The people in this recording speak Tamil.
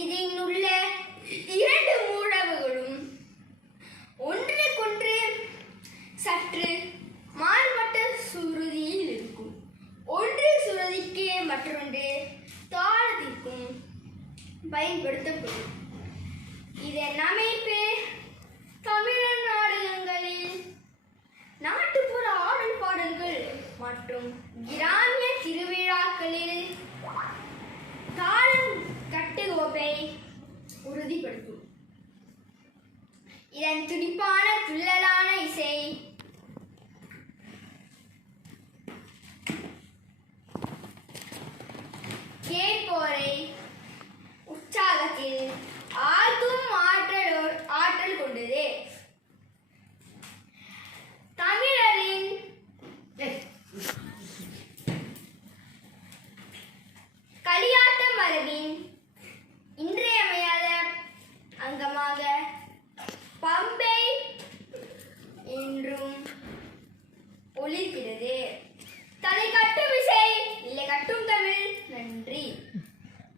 இதில் உள்ள இரண்டு மூலவுகளும் ஒன்றுக்கொன்று சற்று மாறுபட்ட சுருதியில் இருக்கும். ஒன்று சுருதிக்கு மற்றொன்று தாளத்திற்கும் பயன்படுத்தப்படும். இதன் அமைப்பு தமிழர் நாடகங்களில் நாட்டுப்புற ஆடல் பாடல்கள் மற்றும் கிராமிய திருவிழாக்களில் தாளம் கட்டுக்கோப்பை உறுதிப்படுத்தும். இதன் துடிப்பான துள்ளலான இசை கேட்போரை உற்சாகத்தில் ஆழ்த்த